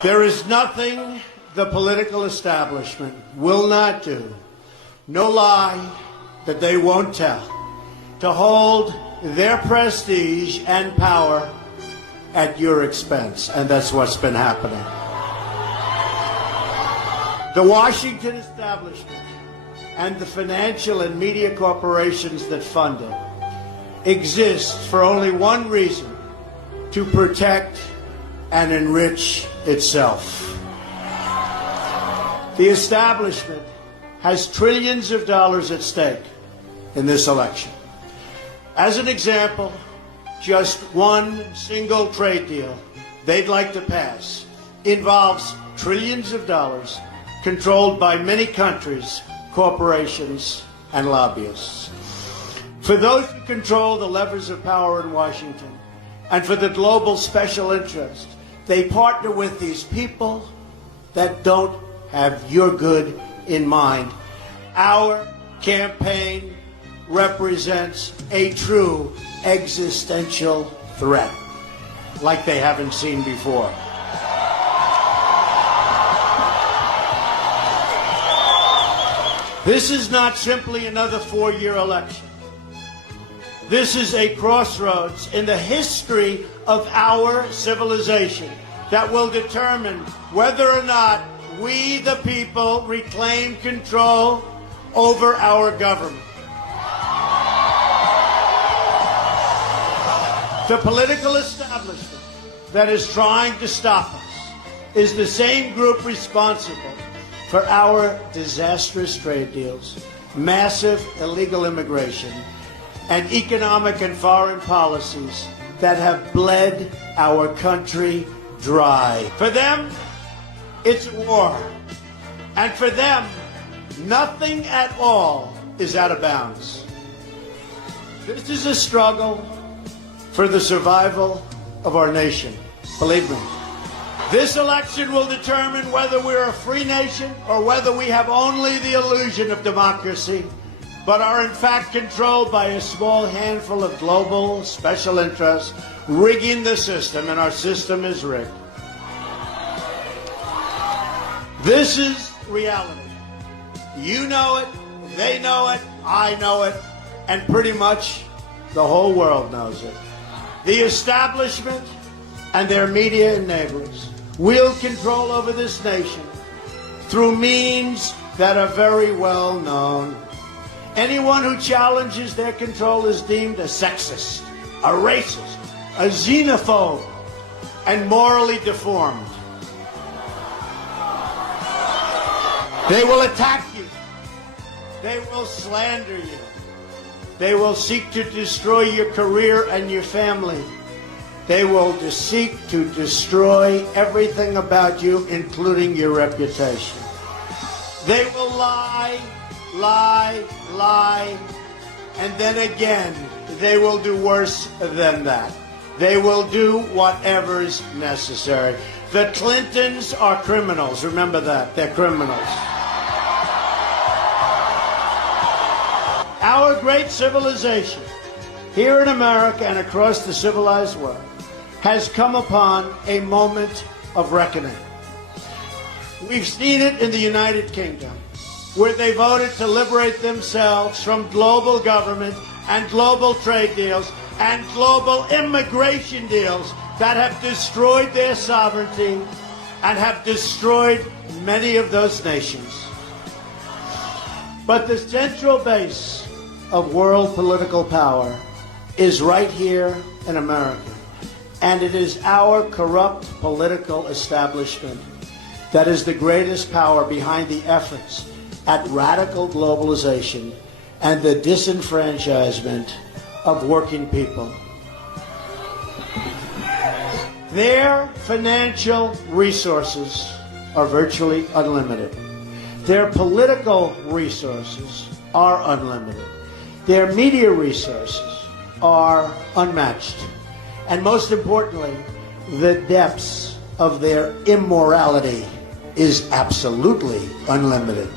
There is nothing the political establishment will not do, no lie that they won't tell, to hold their prestige and power at your expense. And that's what's been happening. The Washington establishment and the financial and media corporations that fund it exist for only one reason: to protect and enrich itself. The establishment has trillions of dollars at stake in this election. As an example, just one single trade deal they'd like to pass involves trillions of dollars controlled by many countries, corporations, and lobbyists. For those who control the levers of power in Washington, and for the global special interest, they partner with these people that don't have your good in mind. Our campaign represents a true existential threat, like they haven't seen before. This is not simply another four-year election. This is a crossroads in the history of our civilization that will determine whether or not we, the people, reclaim control over our government. The political establishment that is trying to stop us is the same group responsible for our disastrous trade deals, massive illegal immigration, and economic and foreign policies that have bled our country dry. For them, it's war. And for them, nothing at all is out of bounds. This is a struggle for the survival of our nation. Believe me. This election will determine whether we're a free nation or whether we have only the illusion of democracy, but are in fact controlled by a small handful of global special interests rigging the system, and our system is rigged. This is reality. You know it, they know it, I know it, and pretty much the whole world knows it. The establishment and their media enablers wield control over this nation through means that are very well known. Anyone who challenges their control is deemed a sexist, a racist, a xenophobe, and morally deformed. They will attack you. They will slander you. They will seek to destroy your career and your family. They will seek to destroy everything about you, including your reputation. They will lie, lie, lie, and then again, they will do worse than that. They will do whatever's necessary. The Clintons are criminals. Remember that. They're criminals. Our great civilization, here in America and across the civilized world, has come upon a moment of reckoning. We've seen it in the United Kingdom, where they voted to liberate themselves from global government and global trade deals and global immigration deals that have destroyed their sovereignty and have destroyed many of those nations. But the central base of world political power is right here in America. And it is our corrupt political establishment that is the greatest power behind the efforts at radical globalization and the disenfranchisement of working people. Their financial resources are virtually unlimited. Their political resources are unlimited. Their media resources are unmatched. And most importantly, the depths of their immorality is absolutely unlimited.